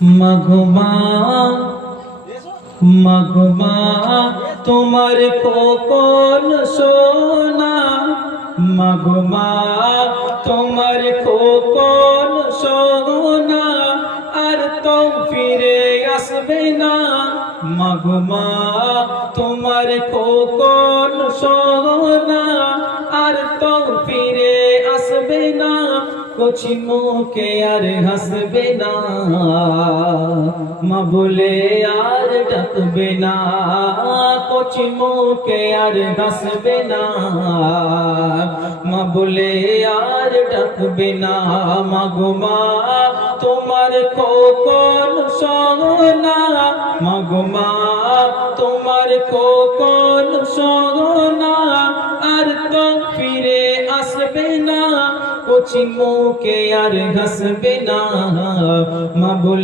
মাগমা মাগমা তোমার খোকন সোনা, মাগমা তোমার খোকন সোনা আর তো ফিরে আসবে না। মাগমা তোমার খোকন সোনা আর তো ফিরে আসবে না। কচি মুখে আর হাসবে না, মা বলে আর ডাকবে না। কচি মুখে আর হাসবে না, মা বলে আর ডাকবে না। মাগমা তোমার খোকন সোনা, মাগমা তোমার খোকন সোনা আর তো ফিরে আসবে না। কচি মুখে আর হাসবে না, মা বলে